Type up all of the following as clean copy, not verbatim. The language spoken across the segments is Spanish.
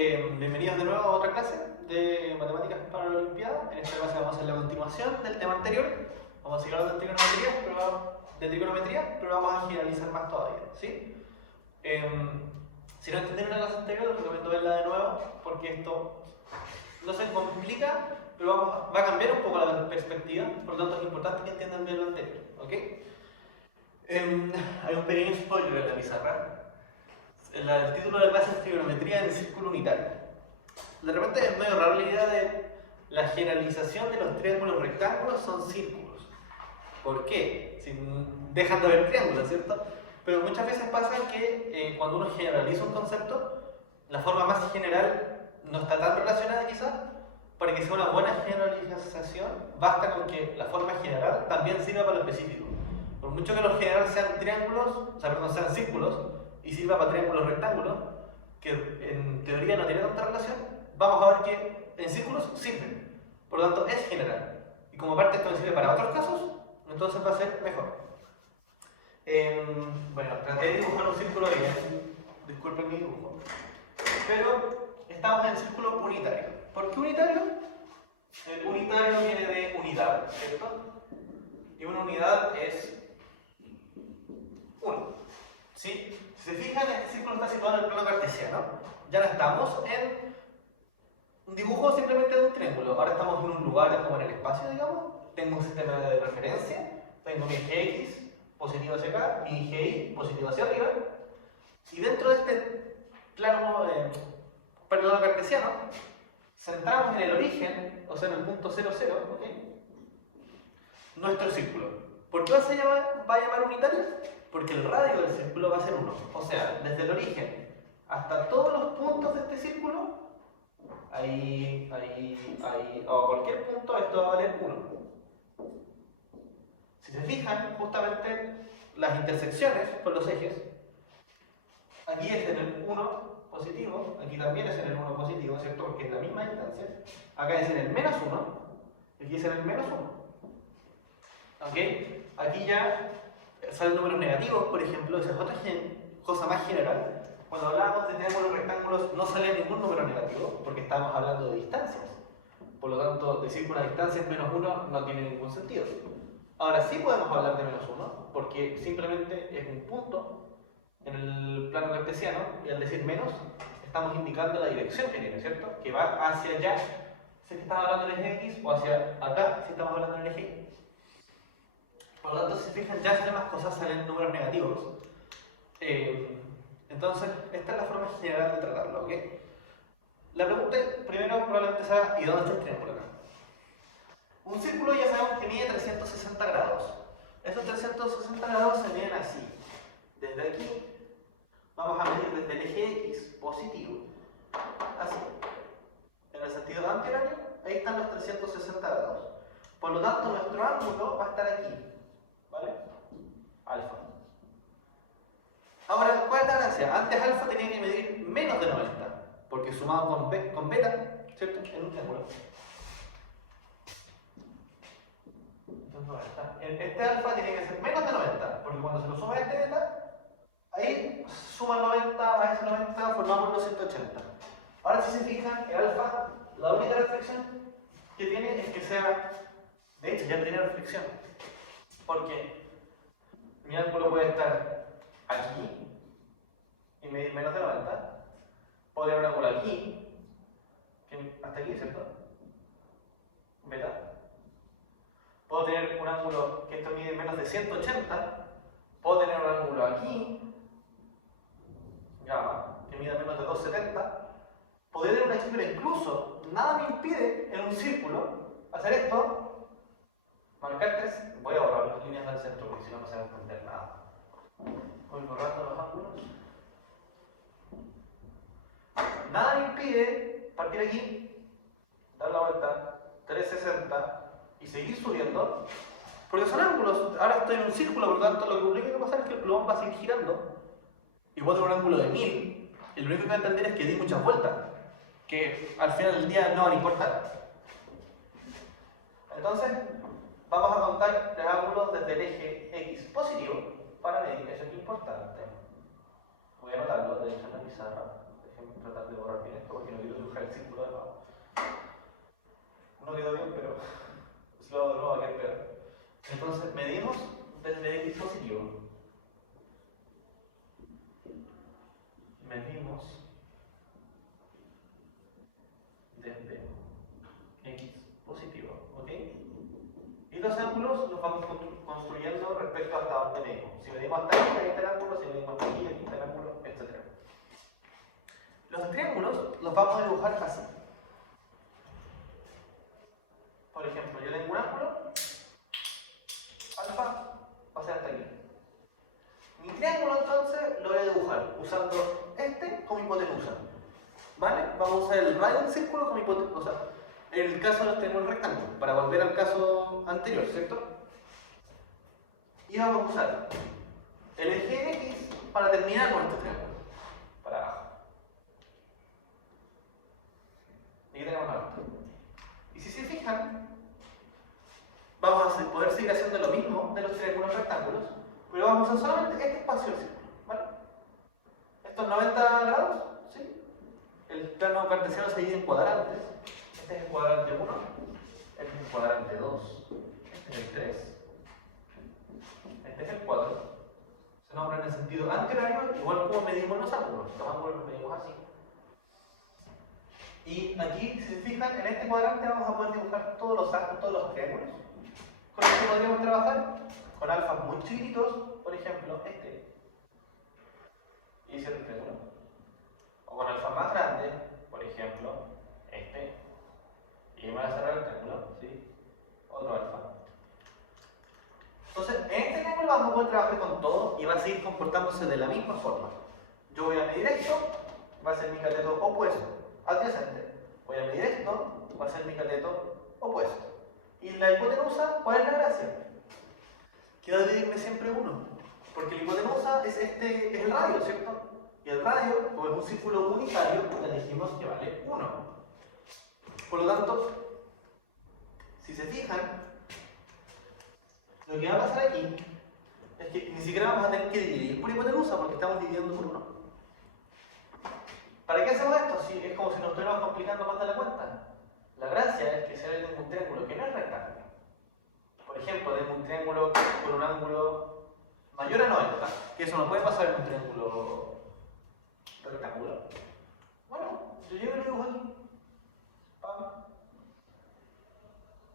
Bienvenidos de nuevo a otra clase de Matemáticas para la Olimpiada. En esta clase vamos a hacer la continuación del tema anterior. Vamos a seguir hablando de trigonometría, pero vamos a generalizar más todavía, ¿sí? Si no entendieron la clase anterior, les recomiendo verla de nuevo, porque esto no se complica, pero va a cambiar un poco la perspectiva, por lo tanto es importante que entiendan bien lo anterior, ¿ok? Hay un pequeño spoiler en la pizarra. El título de la clase es trigonometría en círculo unitario. De repente es medio raro la idea de la generalización de los triángulos rectángulos son círculos. ¿Por qué? Si dejan de haber triángulos, ¿cierto? Pero muchas veces pasa que cuando uno generaliza un concepto, la forma más general no está tan relacionada quizás. Para que sea una buena generalización, basta con que la forma general también sirva para lo específico. Por mucho que los general sean triángulos, sean círculos, y sirva para triángulos rectángulos, que en teoría no tiene tanta relación, vamos a ver que en círculos sirven. Por lo tanto, es general. Y como parte esto sirve para otros casos, entonces va a ser mejor. Bueno, traté de dibujar un círculo bien, disculpen mi dibujo. Pero estamos en el círculo unitario. ¿Por qué unitario? El unitario viene de unidad, ¿cierto? Y una unidad es 1. ¿Sí? Si se fijan, este círculo está situado en el plano cartesiano. Ya no estamos en un dibujo simplemente de un triángulo. Ahora estamos en un lugar como en el espacio, digamos. Tengo un sistema de referencia. Tengo mi eje X positivo hacia acá y mi eje Y positivo hacia arriba. Y dentro de este plano cartesiano, centramos en el origen, o sea en el punto 0, 0, ¿okay? Nuestro círculo. ¿Por qué va a llamar unitario? Porque el radio del círculo va a ser 1. O sea, desde el origen hasta todos los puntos de este círculo, ahí, o cualquier punto, esto va a valer 1. Si se fijan, justamente las intersecciones con los ejes, aquí es en el 1 positivo, aquí también es en el 1 positivo, ¿cierto? Porque es la misma distancia. Acá es en el menos 1, aquí es en el menos 1. ¿Ok? Aquí ya salen números negativos, por ejemplo, esa es otra cosa más general. Cuando hablábamos de triángulos rectángulos no salía ningún número negativo, porque estábamos hablando de distancias. Por lo tanto, decir que una distancia es menos 1 no tiene ningún sentido. Ahora sí podemos hablar de menos 1, porque simplemente es un punto en el plano cartesiano, y al decir menos, estamos indicando la dirección que tiene, ¿cierto? Que va hacia allá, si estamos hablando del eje X, o hacia acá, si estamos hablando del eje Y. Por lo tanto, si se fijan, ya en más cosas salen números negativos. Entonces, esta es la forma general de tratarlo, ¿ok? La pregunta primero probablemente será, ¿y dónde está el triángulo acá? Un círculo ya sabemos que mide 360 grados. Esos 360 grados se miden así. Desde aquí, vamos a medir desde el eje X positivo, así. En el sentido antihorario, ahí están los 360 grados. Por lo tanto, nuestro ángulo va a estar aquí. ¿Vale? Alfa. Ahora, ¿cuál es la gracia? Antes alfa tenía que medir menos de 90, porque sumado con beta, ¿cierto? En un triángulo. Entonces, este alfa tiene que ser menos de 90, porque cuando se lo suma a este beta, ahí suma el 90 más ese 90, formamos los 180. Ahora, si se fijan, el alfa, la única restricción que tiene es que sea, de hecho, ya no tiene restricción. Porque mi ángulo puede estar aquí y medir menos de 90. Puedo tener un ángulo aquí, hasta aquí, ¿cierto? Beta. Puedo tener un ángulo que esto mide menos de 180. Puedo tener un ángulo aquí, gamma, que mide menos de 270. Podría tener una cifra incluso. Nada me impide en un círculo hacer esto. Marcar 3, voy a borrar las líneas del centro porque si no, no se va a entender nada. Voy borrando los ángulos. Nada me impide partir aquí, dar la vuelta, 360 y seguir subiendo, porque son ángulos. Ahora estoy en un círculo, por lo tanto, lo único que va a pasar es que el plumón va a seguir girando. Y puedo tener un ángulo de 1000, y lo único que voy a entender es que di muchas vueltas, que al final del día no van a importar. Entonces, vamos a contar los ángulos desde el eje X positivo para medir, eso es importante. Voy a anotarlo, de hecho, en la pizarra. Déjenme tratar de borrar bien esto porque no quiero dibujar el círculo de nuevo. No quedó bien, pero si lo hago de nuevo va a quedar peor. Entonces medimos desde X positivo. Medimos desde X positivo, ¿ok? Y los ángulos los vamos construyendo respecto hasta donde medimos. Si medimos hasta aquí está el ángulo, si medimos hasta aquí está el ángulo, etc. Los triángulos los vamos a dibujar así. Por ejemplo, yo tengo un ángulo, alfa va a ser hasta aquí. Mi triángulo entonces lo voy a dibujar usando este como hipotenusa. ¿Vale? Vamos a usar el radio del círculo como hipotenusa. O sea, en el caso de los triángulos rectángulos, para volver al caso anterior, ¿cierto? Y vamos a usar el eje X para terminar con este triángulo. Para abajo. Y aquí tenemos la vuelta. Y si se fijan, vamos a poder seguir haciendo lo mismo de los triángulos rectángulos, pero vamos a usar solamente este espacio del círculo, ¿vale? Estos 90 grados, ¿sí? El plano cartesiano se divide en cuadrantes. Este es el cuadrante 1, este es el cuadrante 2, este es el 3, este es el 4. Se nombra en el sentido antihorario, igual como medimos los ángulos. Los ángulos los medimos así. Y aquí, si se fijan, en este cuadrante vamos a poder dibujar todos los triángulos. ¿Con los que podríamos trabajar? Con alfas muy chiquititos, por ejemplo, este. Y cierro el triángulo. O con alfas más grandes, por ejemplo, este. Y me voy a cerrar el triángulo, ¿sí? Otro alfa. Entonces, en este triángulo vamos a poder trabajar con todo y va a seguir comportándose de la misma forma. Yo voy a medir esto, va a ser mi cateto opuesto, adyacente. Voy a medir esto, va a ser mi cateto opuesto. Y la hipotenusa, ¿cuál es la gracia? Que va a dividirme siempre uno. Porque la hipotenusa es el radio, ¿cierto? Y el radio, como es un círculo unitario, le dijimos que vale 1. Por lo tanto, si se fijan, lo que va a pasar aquí es que ni siquiera vamos a tener que dividir por hipotenusa porque estamos dividiendo por 1. ¿Para qué hacemos esto? Si es como si nos estuviéramos complicando más de la cuenta. La gracia es que si ahora tengo un triángulo que no es rectángulo, por ejemplo, tengo un triángulo con un ángulo mayor a 90, que eso no puede pasar en un triángulo rectangular. Bueno, yo llego y lo dibujo aquí. Pam.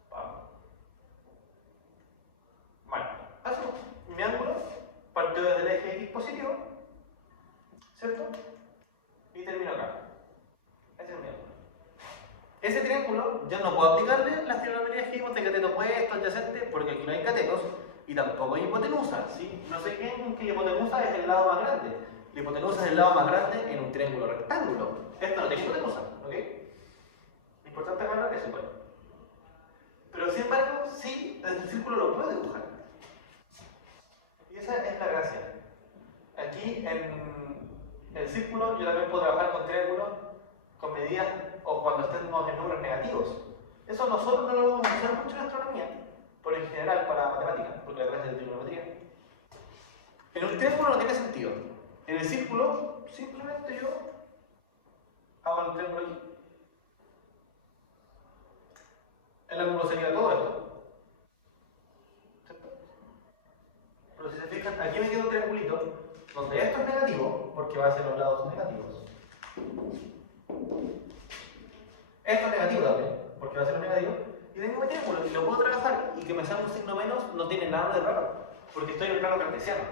Pam. Bueno, hacemos mi ángulo, partió desde el eje X positivo, ¿cierto? Y termino acá. Ese es mi ángulo. Ese triángulo yo no puedo aplicarle las trigonometrías que vimos de cateto opuesto, adyacente, porque aquí no hay catetos y tampoco hay hipotenusa, ¿sí? No sé qué, que la hipotenusa es el lado más grande. La hipotenusa es el lado más grande en un triángulo rectángulo. Esto no tiene hipotenusa, ¿ok? Importante aclarar eso, bueno. Pero sin embargo, sí, desde el círculo lo puedo dibujar. Y esa es la gracia. Aquí en el círculo yo también puedo trabajar con triángulos, con medidas o cuando estemos en números negativos. Eso nosotros no lo vamos a usar mucho en astronomía, pero en general para matemáticas, porque la clase de trigonometría. En un triángulo no tiene sentido. En el círculo, simplemente yo hago el triángulo aquí. El ángulo sería todo esto. ¿Cierto? Pero si se fijan, aquí me queda un triangulito donde esto es negativo, porque va a ser los lados negativos. Esto es negativo también, porque va a ser negativo. Y tengo un triángulo y lo puedo trabajar y que me salga un signo menos no tiene nada de raro, porque estoy en el plano cartesiano.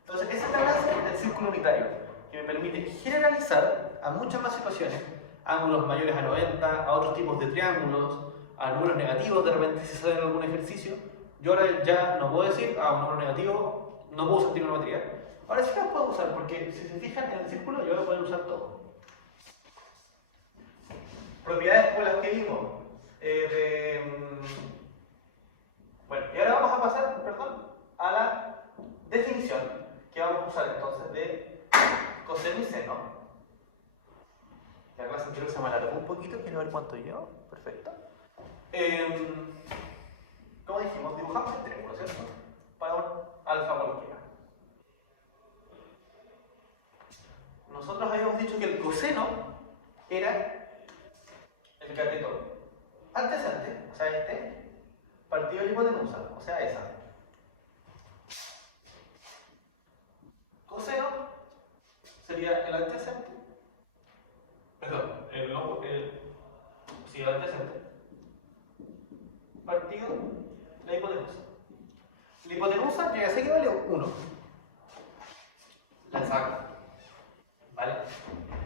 Entonces, esa es la gracia del círculo unitario, que me permite generalizar a muchas más situaciones, ángulos mayores a 90, a otros tipos de triángulos, a números negativos, de repente si sale en algún ejercicio. Yo ahora ya no puedo decir, un número negativo, no puedo usar trigonometría. Ahora sí las puedo usar, porque si se fijan en el círculo yo voy a poder usar todo. Propiedades como las que vimos. Bueno, y ahora vamos a pasar, a la definición que vamos a usar entonces de coseno y seno. La clase anterior se me alargó un poquito, quiero ver cuánto llevo. Perfecto. Como dijimos, dibujamos el triángulo, ¿cierto? Para un alfa cualquiera. Nosotros habíamos dicho que el coseno coseno era el cateto adyacente, o sea, este, partido de la hipotenusa, o sea, esa. Coseno sería el adyacente, perdón, el adyacente, partido la hipotenusa. La hipotenusa yo ya sé que vale 1. La saco. ¿Vale?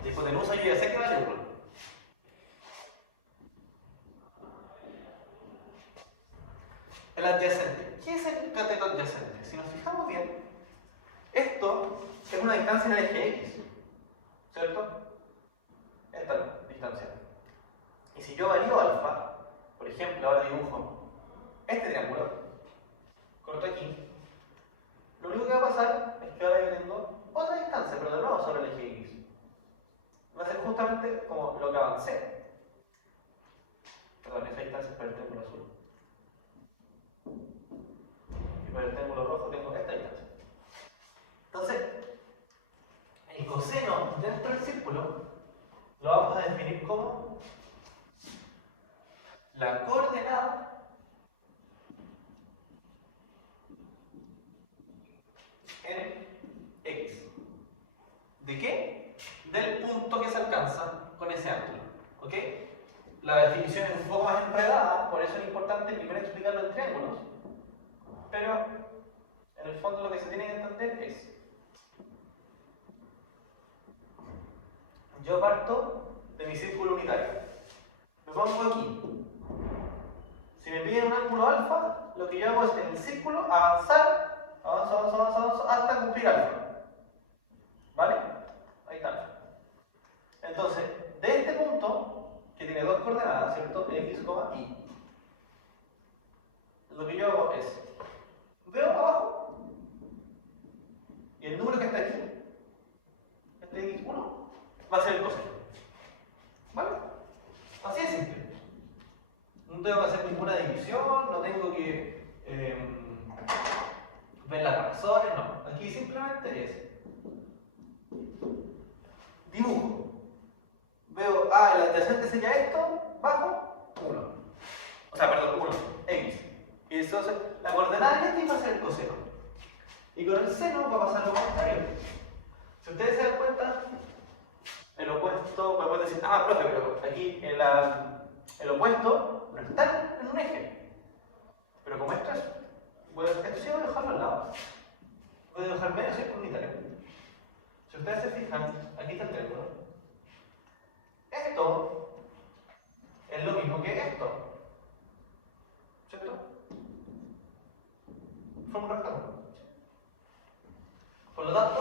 La hipotenusa yo ya sé que vale 1. El adyacente. ¿Qué es el cateto adyacente? Si nos fijamos bien, esto es una distancia en el eje X, ¿cierto? Esta distancia. Y si yo varío alfa, por ejemplo, ahora dibujo este triángulo, corto aquí, lo único que va a pasar es que ahora yo tengo otra distancia, pero de nuevo sobre el eje X. Va a ser justamente como lo que avancé. Perdón, esa distancia es para el triángulo azul. Y para el triángulo rojo tengo esta distancia. Entonces, el coseno dentro del círculo lo vamos a definir como la coordenada en X. ¿De qué? Del punto que se alcanza con ese ángulo. ¿Ok? La definición es un poco más enredada, por eso es importante primero explicarlo en triángulos. Pero, en el fondo, lo que se tiene que entender es: yo parto de mi círculo unitario. Me pongo aquí. Si me piden un ángulo alfa, lo que yo hago es en el círculo avanzar, avanzo, hasta cumplir alfa. ¿Vale? Ahí está. Entonces, de este punto, que tiene dos coordenadas, ¿cierto? X, y. Lo que yo hago es, veo abajo, y el número que está aquí, este x1, va a ser el coseno. ¿Vale? Así de simple. No tengo que hacer ninguna división, no tengo que ver las razones, no. Aquí simplemente es dibujo. Veo, el adyacente sería esto, bajo, 1. O sea, perdón, 1, x. Y entonces, la coordenada de este va a ser el coseno. Y con el seno va a pasar lo contrario. Si ustedes se dan cuenta, el opuesto, podemos decir, profe, pero aquí el opuesto no está en un eje. Pero como esto es, esto sí voy a dejarlo al lado. Voy a dejar medio círculo unitario. Si ustedes se fijan, aquí está el triángulo. Esto es lo mismo que esto. ¿Cierto? Forma un rectángulo. Por lo tanto,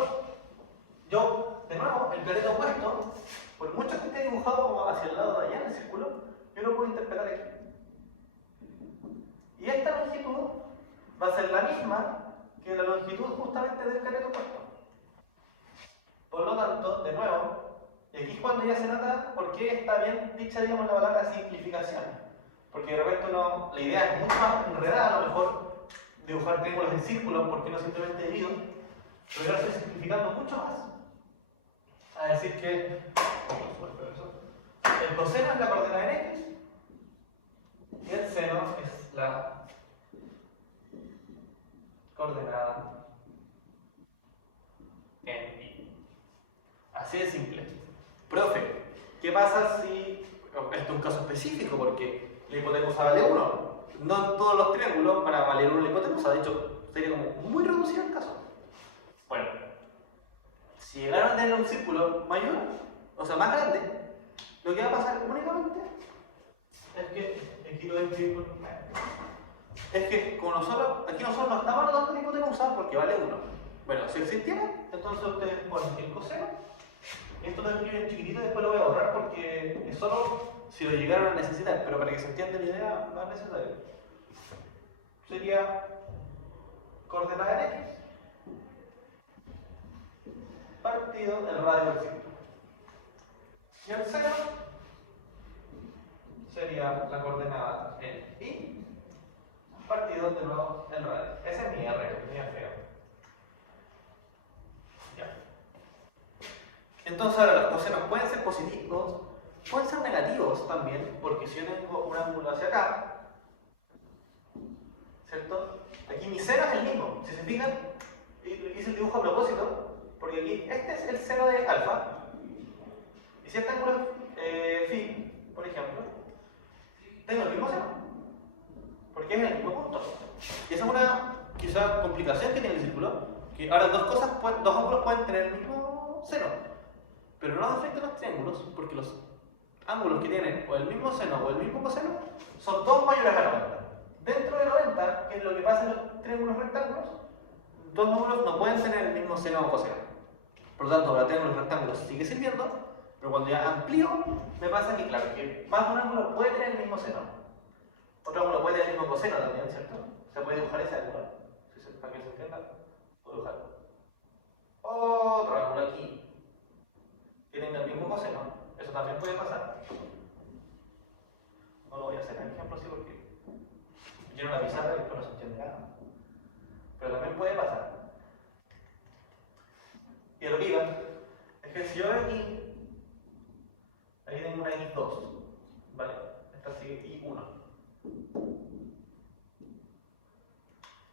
yo, de nuevo, el cateto opuesto, por mucho que esté dibujado como hacia el lado de allá en el círculo, yo lo puedo interpretar aquí. Y esta longitud va a ser la misma que la longitud justamente del cateto opuesto. Por lo tanto, de nuevo, y aquí es cuando ya se nota por qué está bien dicha, digamos, la palabra simplificación. Porque de repente la idea es mucho más enredada, a lo mejor dibujar triángulos en círculos, porque no simplemente divido, pero yo lo estoy simplificando mucho más. A decir que el coseno es la coordenada en X y el seno es la coordenada en Y. Así de simple. Profe, ¿qué pasa si esto es un caso específico? Porque la hipotenusa vale 1. No en todos los triángulos para valer 1 la hipotenusa. De hecho, sería como muy reducido el caso. Bueno, si llegaron a tener un círculo mayor, o sea, más grande, lo que va a pasar únicamente es que, aquí lo escribo, es que como aquí nosotros no estamos anotando la hipotenusa porque vale 1. Bueno, si existiera, entonces ustedes ponen el coseno. Esto lo escribo en chiquitito y después lo voy a borrar porque es solo si lo llegaron a necesitar, pero para que se entienda la idea no es necesario. Sería coordenada en X partido el radio del círculo. Y el seno sería la coordenada en Y partido de nuevo el radio. Ese es mi R, mi feo. Ya. Entonces ahora los cosenos pueden ser positivos, pueden ser negativos también, porque si yo tengo un ángulo hacia acá, ¿cierto? Aquí mi seno es el mismo. Si se fijan, hice el dibujo a propósito, porque aquí este es el seno de alfa. Y si este ángulo es phi, por ejemplo, tengo el mismo seno, porque es el mismo punto. Y esa es una quizá complicación que tiene el círculo, que ahora dos ángulos pueden tener el mismo seno, pero no afectan los triángulos, porque los ángulos que tienen o el mismo seno o el mismo coseno son todos mayores a 90. Dentro de 90, que es lo que pasa en los triángulos rectángulos, dos números no pueden tener el mismo seno o coseno. Por lo tanto, para triángulos rectángulos sigue sirviendo, pero cuando ya amplío, me pasa que, claro, que más de un ángulo puede tener el mismo seno. Otro ángulo puede tener el mismo coseno también, ¿cierto? Se puede dibujar ese ángulo. Para que se entienda, puedo dibujarlo. Otro ángulo aquí. Tienen el mismo coseno. Eso también puede pasar. No lo voy a hacer en ejemplo así porque quiero una pizarra y después no se entiende nada. Pero también puede pasar. Y lo que iba es que si yo veo aquí tengo una I2, ¿vale? Esta sigue I1.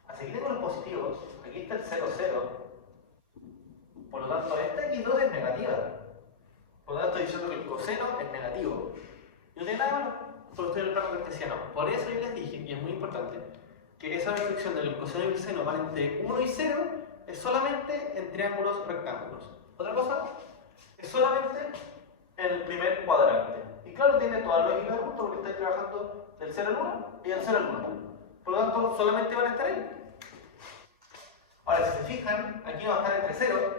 Así que tengo los positivos, aquí está el 0, 0. Por lo tanto, esta I2 es negativa. Por lo tanto, estoy diciendo que el coseno es negativo. Y no tiene nada malo, porque estoy en el plano cartesiano. Por eso yo les dije, y es muy importante, que esa reflexión del coseno y el seno van entre 1 y 0 es solamente en triángulos rectángulos. Otra cosa es solamente en el primer cuadrante. Y claro, tiene toda la lógica del punto porque estáis trabajando del 0 al 1 y del 0 al 1. Por lo tanto, solamente van a estar ahí. Ahora, si se fijan, aquí va a estar entre 0,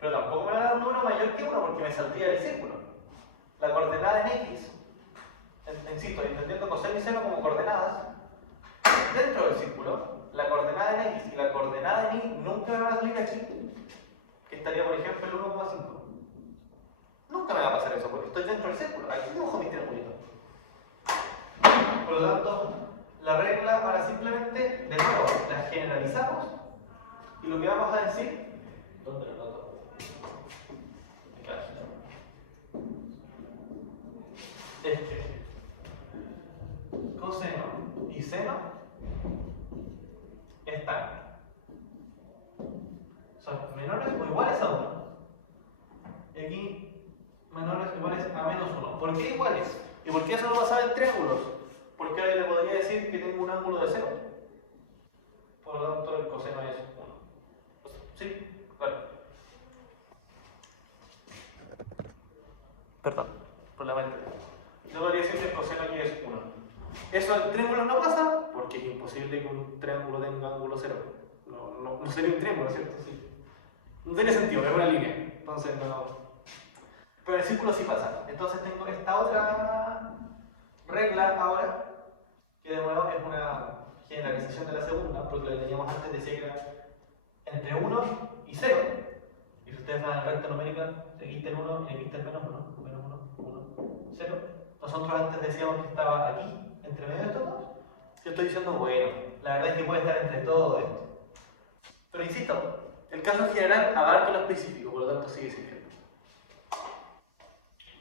pero tampoco me va a dar un número mayor que 1 porque me saldría del círculo. La coordenada en X, insisto, entendiendo coseno y seno como coordenadas, dentro del círculo, la coordenada en X y la coordenada en Y nunca me van a salir aquí, que estaría, por ejemplo, el 1,5. Nunca me va a pasar eso, porque estoy dentro del círculo. Aquí dibujo mis triangulitos. Por lo tanto, la regla ahora simplemente, de nuevo, la generalizamos y lo que vamos a decir, ¿dónde lo noto? Acá. Es que coseno y seno están, son menores o iguales a 1. Y aquí, menores o iguales a menos 1. ¿Por qué iguales? ¿Y por qué eso no pasa en triángulos? Porque ahora le podría decir que tengo un ángulo de 0. Por lo tanto, el coseno es 1. ¿Sí? Claro. Perdón, problema del triángulo. Yo podría decir que el coseno aquí es 1. Eso en triángulos no pasa porque es imposible que un triángulo tenga ángulo 0. No sería un triángulo, ¿cierto? Sí. No tiene sentido, es una línea. Entonces no. Pero en el círculo sí pasa. Entonces tengo esta otra regla ahora, que de nuevo es una generalización de la segunda, porque lo que teníamos antes decía que era entre 1 y 0. Y si ustedes van a la recta numérica, aquí está el 1 y aquí está el menos 1, 0. Nosotros antes decíamos que estaba aquí, entre medio de estos dos. Yo estoy diciendo, bueno, la verdad es que puede estar entre todo esto. Pero insisto, el caso en general abarca lo específico, por lo tanto sigue sirviendo.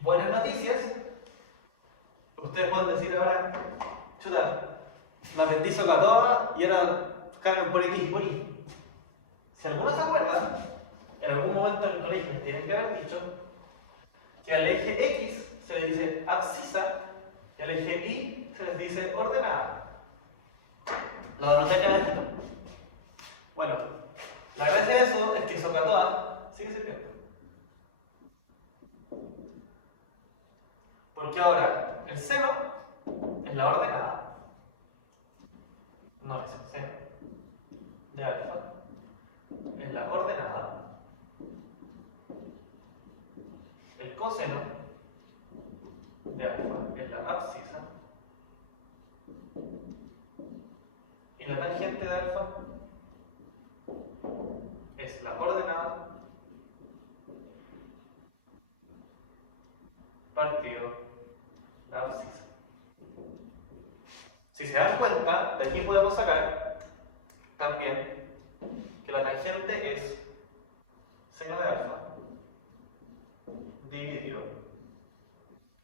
Buenas noticias. Ustedes pueden decir ahora, chuta, la aprendí soca toda y ahora cambian por X y por Y. Si alguno se acuerda, en algún momento en el colegio les tienen que haber dicho que al eje X se le dice abscisa y al eje Y se les dice ordenada. Lo anoté acá abajito. Bueno, la gracia de eso es que soca toda sigue sirviendo. Porque ahora el seno es la ordenada, no es el seno de alfa, es la ordenada. El coseno de alfa es la abscisa. Y la tangente de alfa es la ordenada partido la abscisa. Si se dan cuenta, de aquí podemos sacar también que la tangente es seno de alfa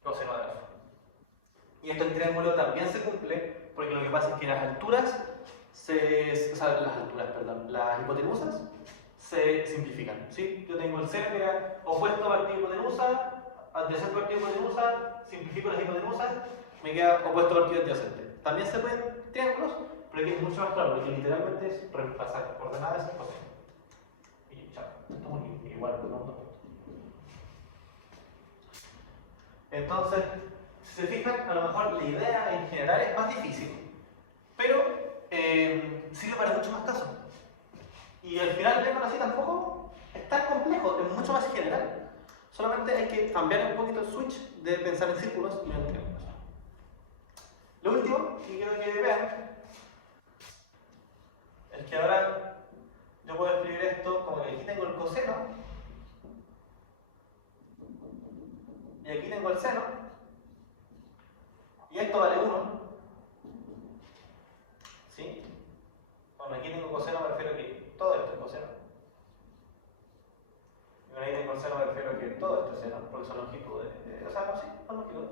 coseno de alfa. Y esto en triángulo también se cumple, porque lo que pasa es que las alturas, las hipotenusas se simplifican, ¿sí? Yo tengo el seno que era opuesto partido hipotenusa, adyacente partido hipotenusa, simplifico las hipotenusas, me queda opuesto partido adyacente. También se pueden triángulos, pero aquí es mucho más claro, porque literalmente es reemplazar coordenadas y coseno. Y chao, esto es un igual, ¿no? Entonces, si se fijan, a lo mejor la idea en general es más difícil, pero sirve para mucho más casos. Y al final, verlo así tampoco es tan complejo, es mucho más general. Solamente hay que cambiar un poquito el switch de pensar en círculos y no en triángulos. Lo último que quiero que vean es que ahora yo puedo escribir esto como que aquí tengo el coseno y aquí tengo el seno y esto vale 1, ¿sí? Bueno, aquí tengo coseno, me refiero a que todo esto es coseno. Y bueno, ahí tengo el seno, me refiero a que todo esto es seno, porque son longitudes. O sea, no, sí, son longitudes.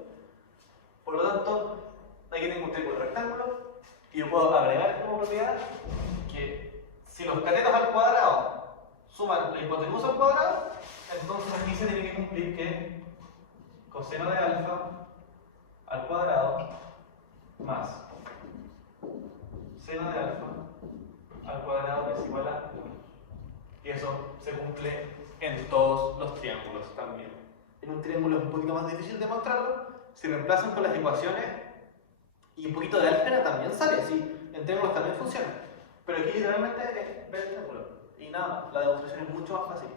Por lo tanto, aquí tengo un triángulo rectángulo y yo puedo agregar como propiedad que si los catetos al cuadrado suman la hipotenusa al cuadrado, entonces aquí se tiene que cumplir que coseno de alfa al cuadrado más seno de alfa al cuadrado es igual a 1. Y eso se cumple en todos los triángulos también. En un triángulo es un poquito más difícil demostrarlo. Si reemplazan con las ecuaciones y un poquito de álgebra también sale, sí, en triángulos también funciona. Pero aquí literalmente es ver el triángulo. Y nada, la demostración es mucho más fácil,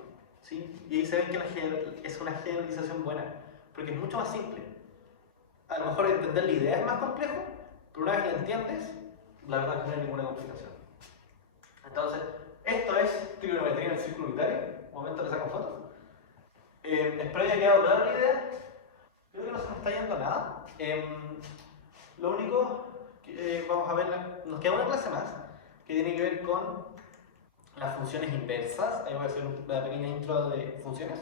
¿sí? Y ahí se ven que es una generalización buena, porque es mucho más simple. A lo mejor entender la idea es más complejo, pero una vez que la entiendes, la verdad es que no hay ninguna complicación. Entonces, esto es trigonometría en el círculo unitario. Un momento le saco fotos. Espero haya quedado clara la idea. Creo que no se me está yendo nada. Lo único que vamos a ver, nos queda una clase más que tiene que ver con las funciones inversas. Ahí voy a hacer una pequeña intro de funciones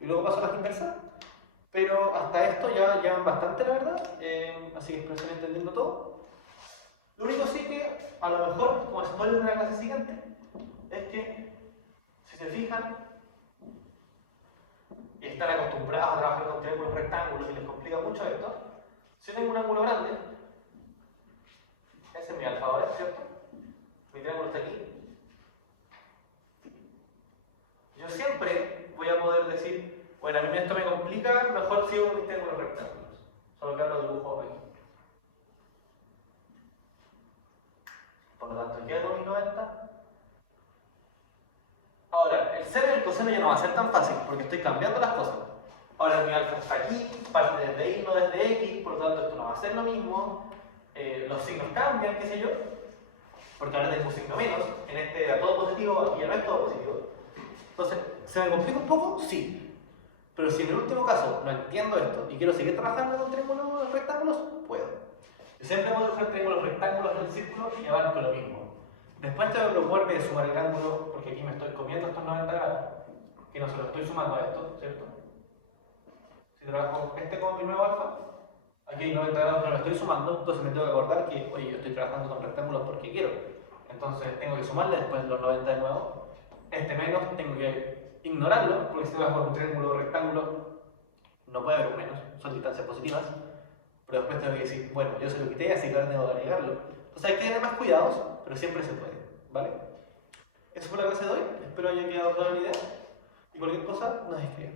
y luego paso a las inversas. Pero hasta esto ya llevan bastante, la verdad. Así que espero que estén entendiendo todo. Lo único sí que, a lo mejor, como spoiler de la clase siguiente, es que, si se fijan, y están acostumbrados a trabajar con triángulos rectángulos y les complica mucho esto, si tengo un ángulo grande, ese es mi alfa ahora, ¿cierto? Mi triángulo está aquí. Yo siempre voy a poder decir, bueno, a mí esto me complica, mejor sigo con mis triángulos rectángulos. Solo que ahora lo dibujo aquí. Por lo tanto, aquí hago mi 90. Ahora, el seno y el coseno ya no va a ser tan fácil porque estoy cambiando las cosas. Ahora mi alfa está aquí, parte desde y no desde x, por lo tanto esto no va a ser lo mismo. Los signos cambian, qué sé yo, porque ahora tengo un signo menos. En este era todo positivo, aquí ya no es todo positivo. Entonces, ¿se me complica un poco? Sí. Pero si en el último caso no entiendo esto y quiero seguir trabajando con triángulos rectángulos, puedo. Yo siempre puedo usar triángulos rectángulos en el círculo y abarco lo mismo. Después tengo que preocuparme de sumar el ángulo, porque aquí me estoy comiendo estos 90 grados, que no se lo estoy sumando a esto, ¿cierto? Si trabajo este como mi nuevo alfa, aquí hay 90 grados que no lo estoy sumando, entonces me tengo que acordar que, oye, yo estoy trabajando con rectángulos porque quiero. Entonces tengo que sumarle después los 90 de nuevo. Este menos tengo que ignorarlo, porque si trabajo con un triángulo o rectángulo, no puede haber un menos, son distancias positivas. Pero después tengo que decir, bueno, yo se lo quité, así que ahora tengo que agregarlo. Entonces hay que tener más cuidados, pero siempre se puede, ¿vale? Eso fue la clase de hoy, espero haya quedado clara la idea y cualquier cosa nos escriban.